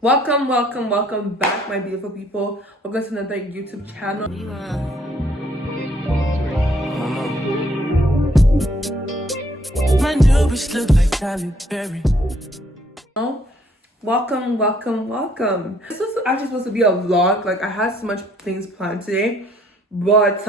Welcome back, my beautiful people. Welcome to another YouTube channel. My new bitch look like Halle Berry. Welcome. This was actually supposed to be a vlog. Like, I had so much things planned today, but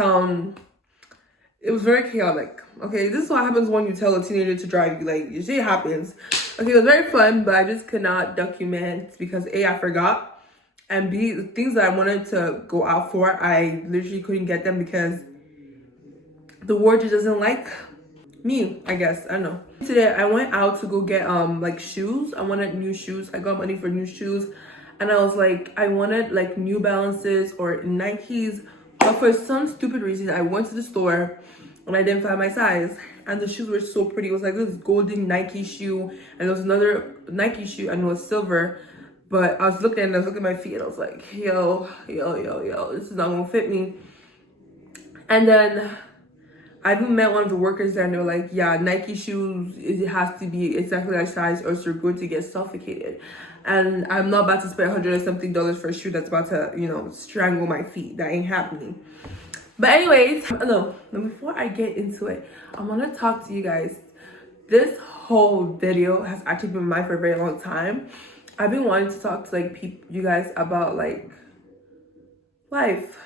it was very chaotic. Okay, this is what happens when you tell a teenager to drive you. Like, shit happens. Okay, it was very fun, but I just could not document because A, I forgot, and B, the things that I wanted to go out for, I literally couldn't get them because the ward just doesn't like me, I guess. I don't know. Today I went out to go get like shoes. I wanted new shoes. I got money for new shoes, and I was like, I wanted like New Balances or Nikes, but for some stupid reason I went to the store and I didn't find my size, and the shoes were so pretty. It was like this golden Nike shoe, and there was another Nike shoe, and it was silver. But I was looking at my feet and I was like, yo, this is not gonna fit me. And then I even met one of the workers there, and they were like, yeah, Nike shoes, it has to be exactly that size or else you're going to get suffocated. And I'm not about to spend $100 and something for a shoe that's about to, strangle my feet. That ain't happening. But anyways, no, before I get into it, I want to talk to you guys. This whole video has actually been mine for a very long time. I've been wanting to talk to like you guys about like life,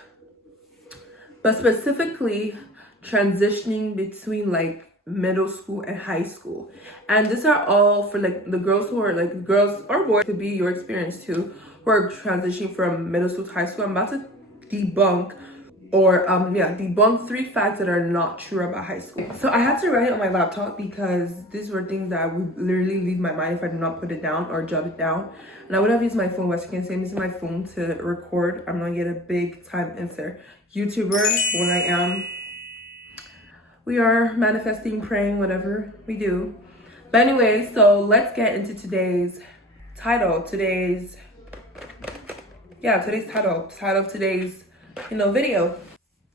but specifically transitioning between like middle school and high school. And these are all for like the girls who are like girls or boys, could be your experience too, who are transitioning from middle school to high school. I'm about to debunk debunk 3 facts that are not true about high school. So I had to write it on my laptop because these were things that would literally leave my mind if I did not put it down or jot it down. And I would have used my phone, but as you can see, I'm using my phone to record. I'm not yet a big time YouTuber when I am. We are manifesting, praying, whatever we do. But anyway, so let's get into today's title. Today's title of today's video.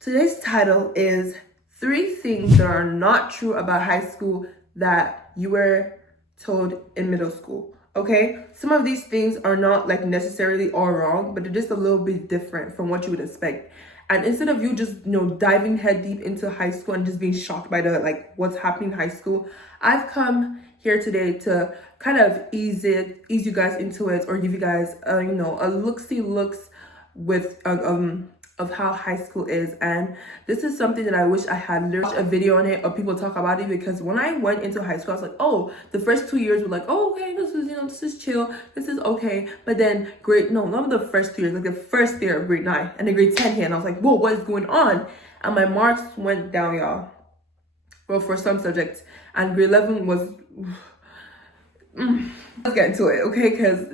Today's title is 3 things that are not true about high school that you were told in middle school. Okay, some of these things are not like necessarily all wrong, but they're just a little bit different from what you would expect. And instead of you just diving head deep into high school and just being shocked by the like what's happening in high school, I've come here today to kind of ease you guys into it, or give you guys a looks with of how high school is. And this is something that I wish I had watched a video on it or people talk about it, because when I went into high school I was like, oh, the first 2 years were like, oh, okay, this is chill, this is okay. But then not the first 2 years, like the first year of grade 9 and then grade 10 here, and I was like, whoa, what is going on? And my marks went down, y'all. Well, for some subjects. And grade 11 was let's get into it, okay, because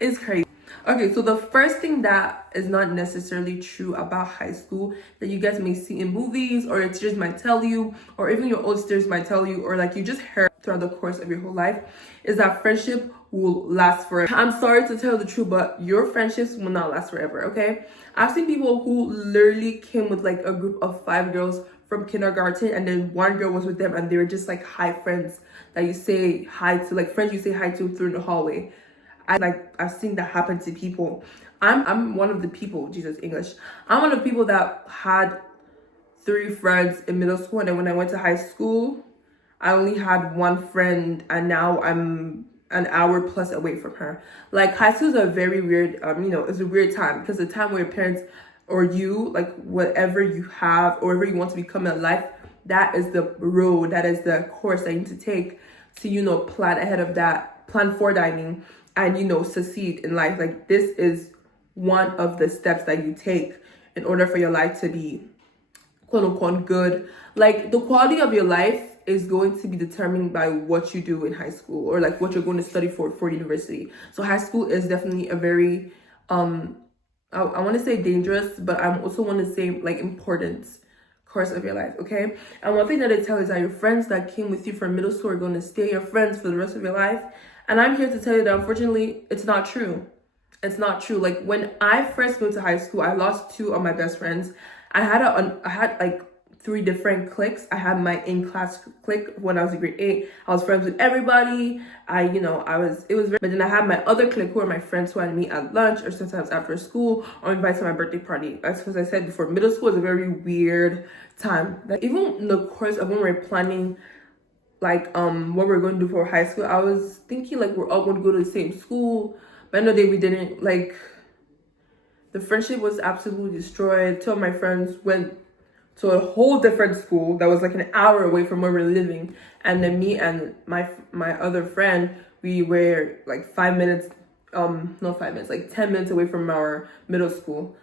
it's crazy. Okay, so the first thing that is not necessarily true about high school that you guys may see in movies, or your teachers might tell you, or even your old teachers might tell you, or like you just heard throughout the course of your whole life, is that friendship will last forever. I'm sorry to tell the truth, but your friendships will not last forever, okay? I've seen people who literally came with like a group of 5 girls from kindergarten, and then one girl was with them and they were just like high friends that you say hi to, like friends you say hi to through the hallway. I've seen that happen to people. I'm one of the people, Jesus English. I'm one of the people that had 3 friends in middle school, and then when I went to high school, I only had 1 friend, and now I'm an hour plus away from her. Like, high school is a very weird, it's a weird time, because the time where your parents or you, like whatever you have or whatever you want to become in life, that is the road, that is the course that you need to take to, plan ahead of that, plan for dining, and succeed in life. Like, this is one of the steps that you take in order for your life to be quote unquote good. Like, the quality of your life is going to be determined by what you do in high school, or like what you're going to study for university. So high school is definitely a very I want to say dangerous, but I also want to say like important course of your life, okay? And one thing that they tell is that your friends that came with you from middle school are going to stay your friends for the rest of your life. And I'm here to tell you that unfortunately it's not true. It's not true. Like, when I first moved to high school, I lost 2 of my best friends. I had like three different cliques. I had my in-class clique when I was in grade 8. I was friends with everybody. It was very, but then I had my other clique who are my friends who I'd meet at lunch or sometimes after school or invite to my birthday party. That's because I said before, middle school is a very weird time. Like, even in the course of when we're planning what we're going to do for high school, I was thinking like we're all going to go to the same school, but end of the day we didn't. Like, the friendship was absolutely destroyed. Two of my friends went to a whole different school that was like an hour away from where we're living, and then me and my other friend, we were like 5 minutes, not 5 minutes, like 10 minutes away from our middle school.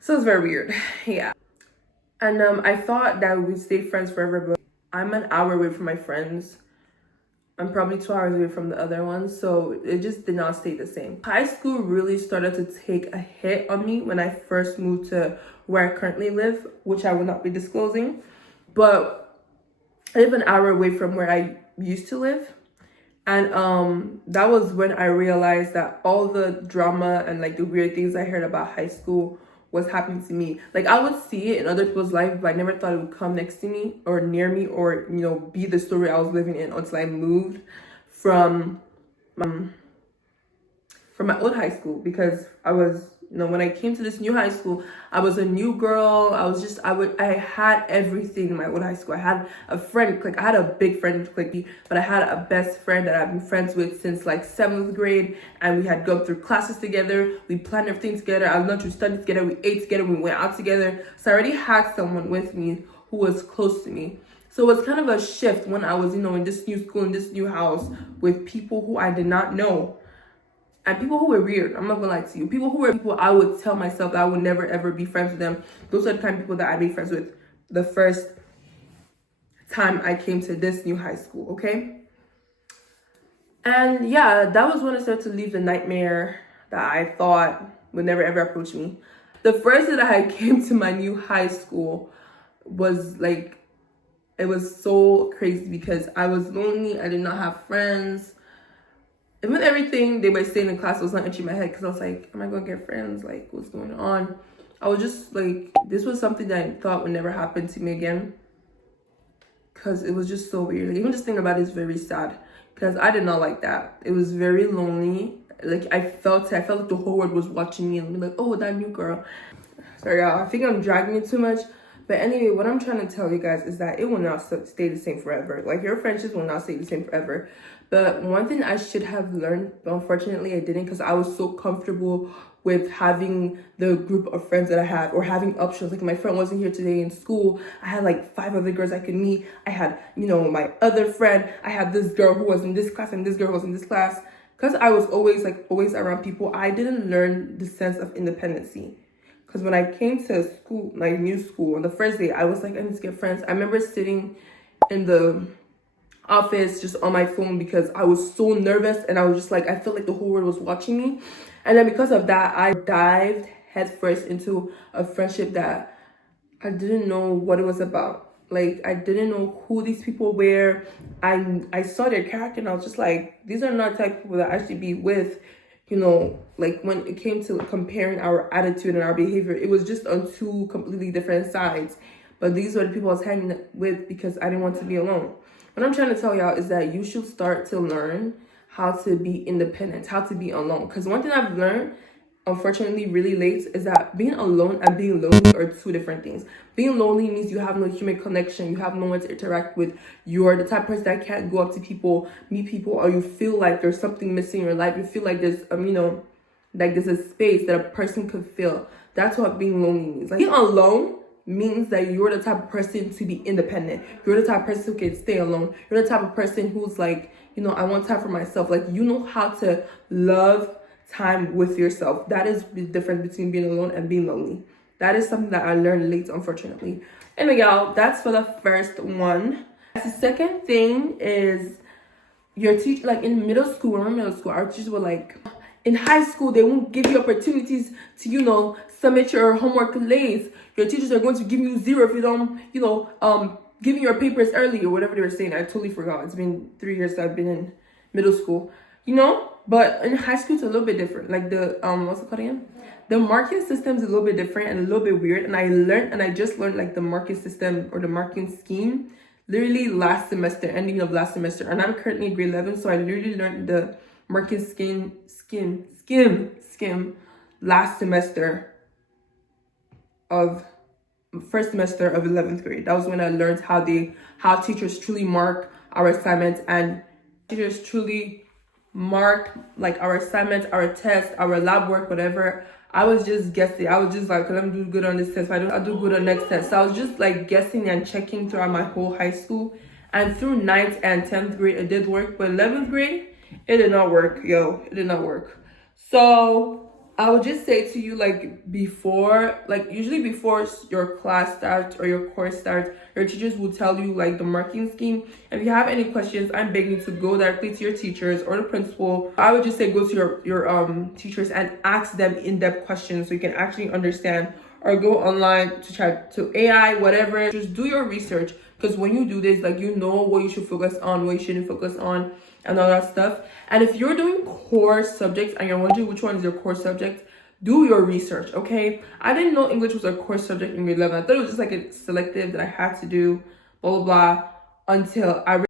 So it's very weird. Yeah. And I thought that we'd stay friends forever, but I'm an hour away from my friends. I'm probably 2 hours away from the other ones, so it just did not stay the same. High school really started to take a hit on me when I first moved to where I currently live, which I will not be disclosing. But I live an hour away from where I used to live. And that was when I realized that all the drama and like the weird things I heard about high school was happening to me. Like, I would see it in other people's life, but I never thought it would come next to me or near me or, be the story I was living in until I moved from my old high school, because I was, when I came to this new high school, I was a new girl. I had everything in my old high school. I had a friend clique. I had a big friend clique, but I had a best friend that I've been friends with since like 7th grade, and we had gone through classes together. We planned everything together. I learned to study together. We ate together. We went out together. So I already had someone with me who was close to me. So it was kind of a shift when I was, in this new school, in this new house with people who I did not know. And people who were weird, I'm not gonna lie to you. People I would tell myself that I would never ever be friends with them. Those are the kind of people that I made friends with the first time I came to this new high school, okay? And yeah, that was when I started to leave the nightmare that I thought would never ever approach me. The first day that I came to my new high school was like, it was so crazy because I was lonely. I did not have friends. Even everything they were saying in class was not entering my head, because I was like, am I gonna get friends? Like, what's going on? I was just like, this was something that I thought would never happen to me again, because it was just so weird. Like, even just thinking about it is very sad, because I did not like that. It was very lonely. Like, I felt like the whole world was watching me and be like, oh, that new girl. Sorry, y'all, I think I'm dragging it too much. But anyway, what I'm trying to tell you guys is that it will not stay the same forever. Like, your friendships will not stay the same forever. But one thing I should have learned, but unfortunately I didn't, because I was so comfortable with having the group of friends that I had, or having options. Like, my friend wasn't here today in school, I had like 5 other girls I could meet. I had, my other friend. I had this girl who was in this class and this girl was in this class. Because I was always around people, I didn't learn the sense of independency. Because when I came to school, my new school, on the first day, I was like, I need to get friends. I remember sitting in the office just on my phone because I was so nervous, and I was just like, I felt like the whole world was watching me. And then because of that, I dived headfirst into a friendship that I didn't know what it was about. Like, I didn't know who these people were. I saw their character and I was just like, these are not the type of people that I should be with. Like, when it came to comparing our attitude and our behavior, it was just on 2 completely different sides. But these were the people I was hanging with because I didn't want to be alone. What I'm trying to tell y'all is that you should start to learn how to be independent, how to be alone. Because one thing I've learned, unfortunately, really late, is that being alone and being lonely are 2 different things. Being lonely means you have no human connection. You have no one to interact with. You're the type of person that can't go up to people, meet people, or you feel like there's something missing in your life. You feel like there's, like there's a space that a person could fill. That's what being lonely means. Like, being alone means that you're the type of person to be independent. You're the type of person who can stay alone. You're the type of person who's like, I want time for myself. Like, you know how to love time with yourself. That is the difference between being alone and being lonely. That is something that I learned late, unfortunately. Anyway, y'all, that's for the first one. The second thing is your teacher. Like, in middle school, our teachers were like, in high school, they won't give you opportunities to, submit your homework late. Your teachers are going to give you 0 if you don't, give your papers early, or whatever they were saying. I totally forgot. It's been 3 years that I've been in middle school. But in high school, it's a little bit different. Like the what's it called again? The marking system is a little bit different and a little bit weird. And I just learned like the marking system or the marking scheme literally last semester, ending of last semester. And I'm currently in grade 11, so I literally learned the marking scheme last semester of first semester of 11th grade. That was when I learned how teachers truly mark our assignments, and teachers truly mark like our assignments, our tests, our lab work, whatever. I was just guessing. I was just like, "Cause I'm do good on this test. If I don't, I'll do good on next test." So I was just like guessing and checking throughout my whole high school, and through 9th and 10th grade it did work, but 11th grade it did not work. It did not work. So I would just say to you, like, before, like, usually before your class starts or your course starts, your teachers will tell you, like, the marking scheme. If you have any questions, I'm begging you to go directly to your teachers or the principal. I would just say go to your teachers and ask them in-depth questions so you can actually understand, or go online to try to AI, whatever. Just do your research, because when you do this, like, you know what you should focus on, what you shouldn't focus on, and all that stuff. And if you're doing core subjects and you're wondering which one is your core subject, do your research, okay? I didn't know English was a core subject in grade 11. I thought it was just like a selective that I had to do, blah, blah, blah, until I...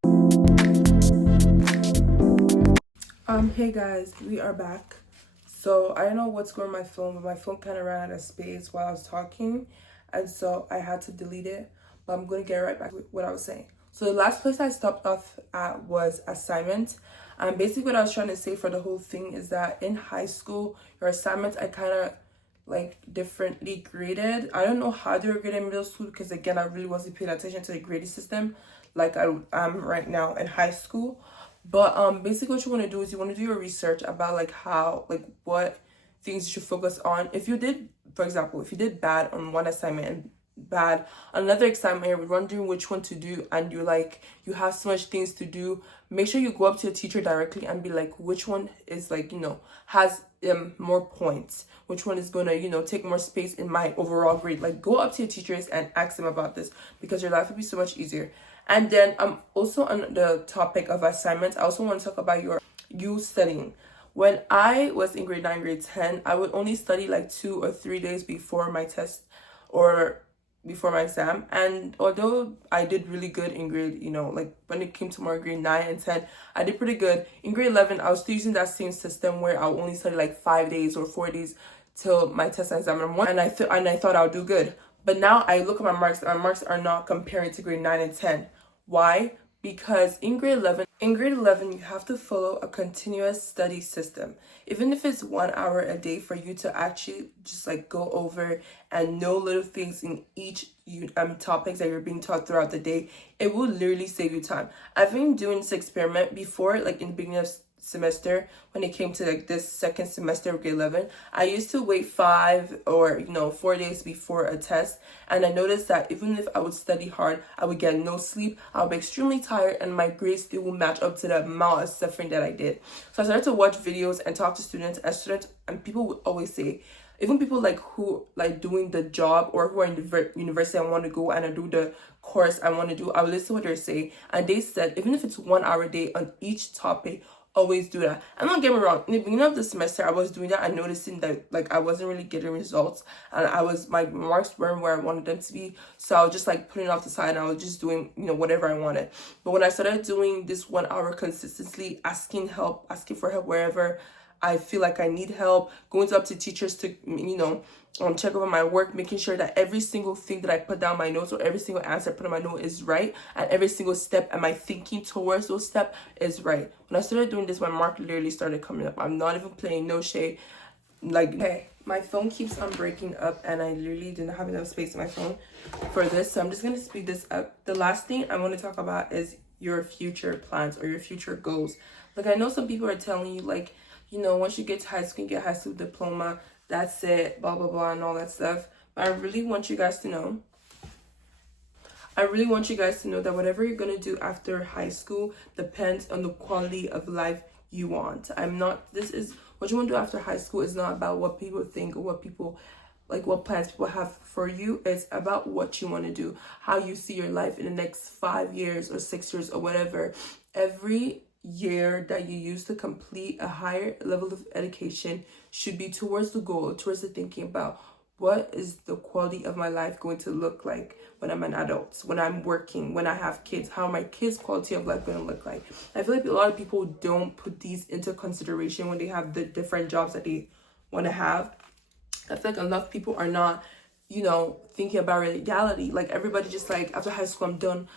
Hey guys, we are back. So I don't know what's going on my phone, but my phone kind of ran out of space while I was talking, and so I had to delete it. But I'm going to get right back with what I was saying. So the last place I stopped off at was assignment. Basically what I was trying to say for the whole thing is that in high school, your assignments I kind of like differently graded. I don't know how they were graded in middle school, because again, I really wasn't paying attention to the grading system like I am right now in high school. But basically what you want to do is you want to do your research about like how, like, what things you should focus on. If you did, for example, if you did bad on one assignment and bad on another assignment, you're wondering which one to do, and you have so much things to do, make sure you go up to your teacher directly and be like, which one is, like, has more points, which one is gonna take more space in my overall grade. Like, go up to your teachers and ask them about this, because your life will be so much easier. And then also on the topic of assignments, I also want to talk about you studying. When I was in grade 9, grade 10, I would only study like 2 or 3 days before my test or before my exam. And although I did really good in grade, like when it came to more grade 9 and 10, I did pretty good. In grade 11, I was still using that same system where I'll only study like 5 days or 4 days till my test and exam number 1, and I thought I would do good. But now I look at my marks, and my marks are not comparing to grade 9 and 10. Why? Because in grade 11, you have to follow a continuous study system. Even if it's 1 hour a day for you to actually just like go over and know little things in each topics that you're being taught throughout the day, it will literally save you time. I've been doing this experiment before, like in the beginning of semester, when it came to like this second semester of grade 11, I used to wait 5 or 4 days before a test, and I noticed that even if I would study hard, I would get no sleep, I would be extremely tired, and my grades still would match up to the amount of suffering that I did. So I started to watch videos and talk to students, and people would always say, even people like who like doing the job or who are in the university I want to go and I do the course I want to do, I would listen to what they say, and they said even if it's 1 hour a day on each topic, always do that. And don't get me wrong, in the beginning of the semester I was doing that and noticing that like I wasn't really getting results, and my marks weren't where I wanted them to be, so I was just like putting it off the side and I was just doing whatever I wanted. But when I started doing this 1 hour consistently, asking for help wherever I feel like I need help, going up to teachers to check over my work, making sure that every single thing that I put down my notes or every single answer I put in my note is right, and every single step and my thinking towards those steps is right. When I started doing this, my mark literally started coming up. I'm not even playing, no shade. Like, okay, my phone keeps on breaking up and I literally didn't have enough space in my phone for this, so I'm just going to speed this up. The last thing I want to talk about is your future plans or your future goals. Like, I know some people are telling you, like, once you get to high school, you get a high school diploma, that's it, blah, blah, blah, and all that stuff. But I really want you guys to know that whatever you're going to do after high school depends on the quality of life you want. What you want to do after high school is not about what people think or what plans people have for you. It's about what you want to do, how you see your life in the next 5 years or 6 years or whatever. Every year that you use to complete a higher level of education should be towards the goal, towards the thinking about what is the quality of my life going to look like when I'm an adult, when I'm working, when I have kids, how are my kids' quality of life going to look like. I feel like a lot of people don't put these into consideration when they have the different jobs that they want to have. I feel like enough people are not, thinking about reality. Like everybody just like, after high school, I'm done.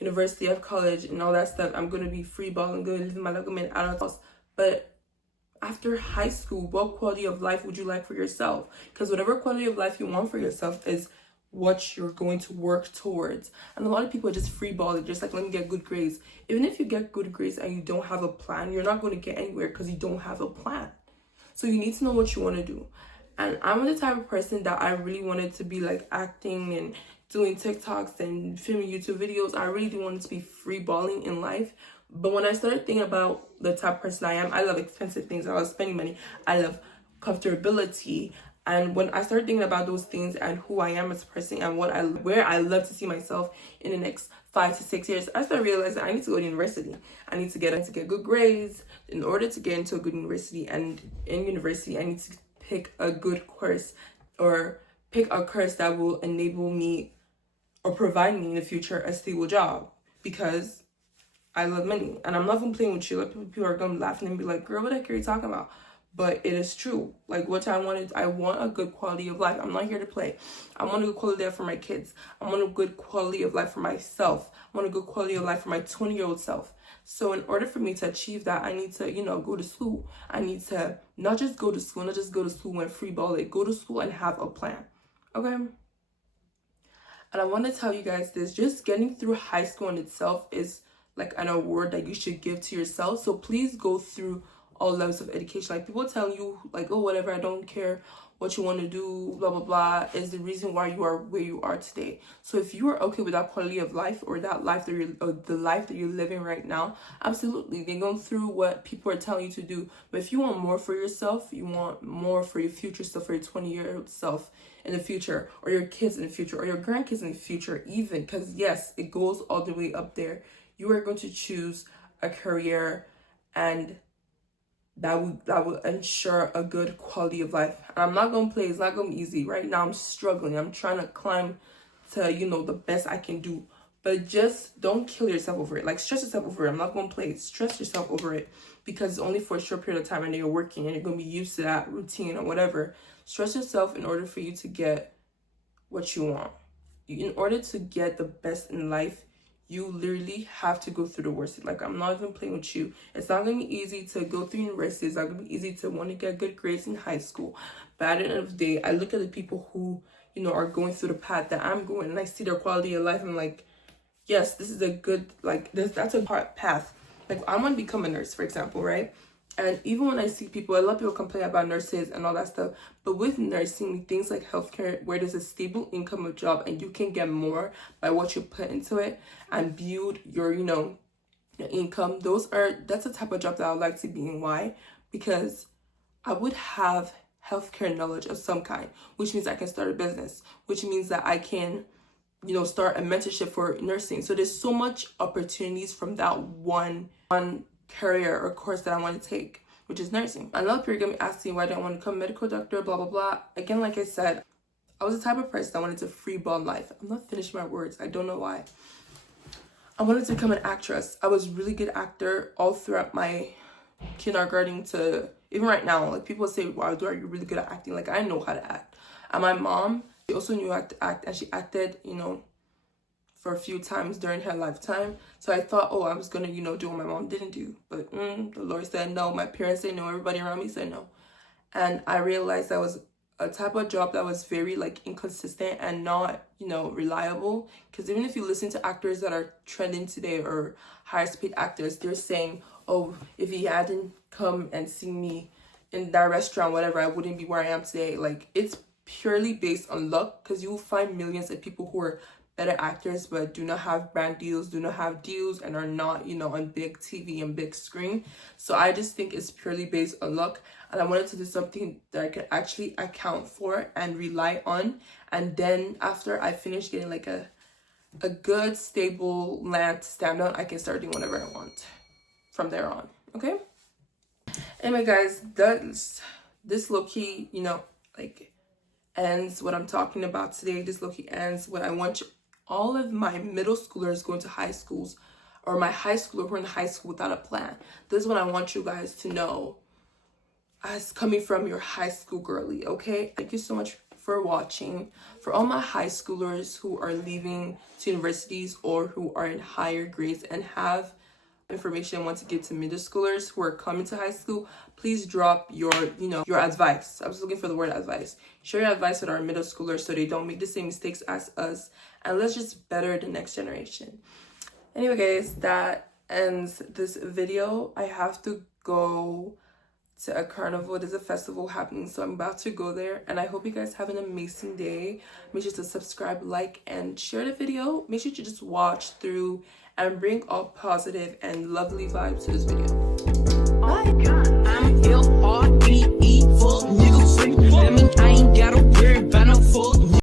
University, F college, and all that stuff. I'm gonna be free balling, gonna live my life, I'm an adult. But after high school, what quality of life would you like for yourself? Because whatever quality of life you want for yourself is what you're going to work towards. And a lot of people are just free balling, just like, let me get good grades. Even if you get good grades and you don't have a plan, you're not going to get anywhere because you don't have a plan. So you need to know what you want to do. And I'm the type of person that I really wanted to be like acting and doing TikToks and filming YouTube videos. I really do want to be free balling in life. But when I started thinking about the type of person I am, I love expensive things. I love spending money. I love comfortability. And when I started thinking about those things and who I am as a person and where I love to see myself in the next 5 to 6 years, I started realizing I need to go to university. I need to get good grades in order to get into a good university. And in university, I need to pick a good course, or pick a course that will enable me or provide me in the future a stable job, because I love money. And I'm not even playing with you. Like, people are gonna laugh and be like, girl, what the heck are you talking about? But it is true. Like, what I wanted, I want a good quality of life. I'm not here to play. I want a good quality of life for my kids. I want a good quality of life for myself. I want a good quality of life for my 20-year-old self. So in order for me to achieve that, I need to, go to school. I need to not just go to school when free ball, like go to school and have a plan. Okay? And I want to tell you guys this, just getting through high school in itself is like an award that you should give to yourself. So please go through all levels of education. Like, people tell you like, oh, whatever, I don't care what you want to do, blah blah blah, is the reason why you are where you are today. So if you are okay with that quality of life, or that life that the life that you're living right now, absolutely, then go through what people are telling you to do. But if you want more for yourself, you want more for your future self, for your 20-year-old self in the future, or your kids in the future, or your grandkids in the future, even, because yes, it goes all the way up there. You are going to choose a career, and that will ensure a good quality of life. And I'm not gonna play, it's not gonna be easy. Right now I'm struggling. I'm trying to climb to, the best I can do. But just don't kill yourself over it. Like, stress yourself over it. I'm not gonna play. Stress yourself over it, because it's only for a short period of time and then you're working and you're gonna be used to that routine or whatever. Stress yourself in order for you to get what you want. In order to get the best in life, you literally have to go through the worst. Like, I'm not even playing with you. It's not going to be easy to go through university. It's not going to be easy to want to get good grades in high school. But at the end of the day, I look at the people who, are going through the path that I'm going, and I see their quality of life. And I'm like, yes, this is a good, like, that's a hard path. Like, I want to become a nurse, for example, right? And even when I see people, a lot of people complain about nurses and all that stuff. But with nursing, things like healthcare, where there's a stable income of job and you can get more by what you put into it and build your, your income, that's the type of job that I would like to be in. Why? Because I would have healthcare knowledge of some kind, which means I can start a business, which means that I can, start a mentorship for nursing. So there's so much opportunities from that one career or course that I want to take, which is nursing. A lot of people are going to be asking why I don't want to become a medical doctor, blah, blah, blah. Again, like I said, I was the type of person that wanted to free ball life. I'm not finishing my words. I don't know why. I wanted to become an actress. I was a really good actor all throughout my kindergarten to even right now. Like, people say, wow, are you really good at acting? Like, I know how to act. And my mom, she also knew how to act, and she acted, for a few times during her lifetime. So I thought, I was gonna, do what my mom didn't do. But the Lord said no, my parents said no, everybody around me said no. And I realized that was a type of job that was very like inconsistent and not, reliable. Because even if you listen to actors that are trending today, or highest paid actors, they're saying, oh, if he hadn't come and seen me in that restaurant, whatever, I wouldn't be where I am today. Like, it's purely based on luck, because you will find millions of people who are better actors but do not have brand deals, do not have deals, and are not, on big TV and big screen. So I just think it's purely based on luck, and I wanted to do something that I could actually account for and rely on. And then after I finished getting like a a good stable land to stand on, I can start doing whatever I want from there on. Okay. Anyway, guys, this low-key, you know, like, ends what I'm talking about today. This low-key ends what I want all of my middle schoolers going to high schools, or my high schooler who are in high school without a plan. This is what I want you guys to know as coming from your high school girly. Okay, thank you so much for watching. For all my high schoolers who are leaving to universities or who are in higher grades and have information I want to give to middle schoolers who are coming to high school, please drop your, you know, your advice. I was looking for the word advice. Share your advice with our middle schoolers so they don't make the same mistakes as us, and let's just better the next generation. Anyway, guys, that ends this video. I have to go to a carnival. There's a festival happening, so I'm about to go there, and I hope you guys have an amazing day. Make sure to subscribe, like, and share the video. Make sure to just watch through and bring all positive and lovely vibes to this video. Bye. I'm L-R-E-E, fuck niggas. I ain't gotta worry about